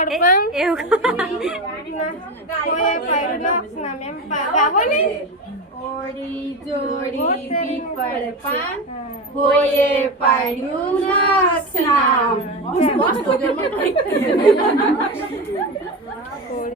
પણ એવું કોઈએ પાડ્યું લક્ષ નામ એમ ગાવો ને ઓડી જોડી પીપળ પાન કોઈએ પાડ્યું લક્ષ નામ.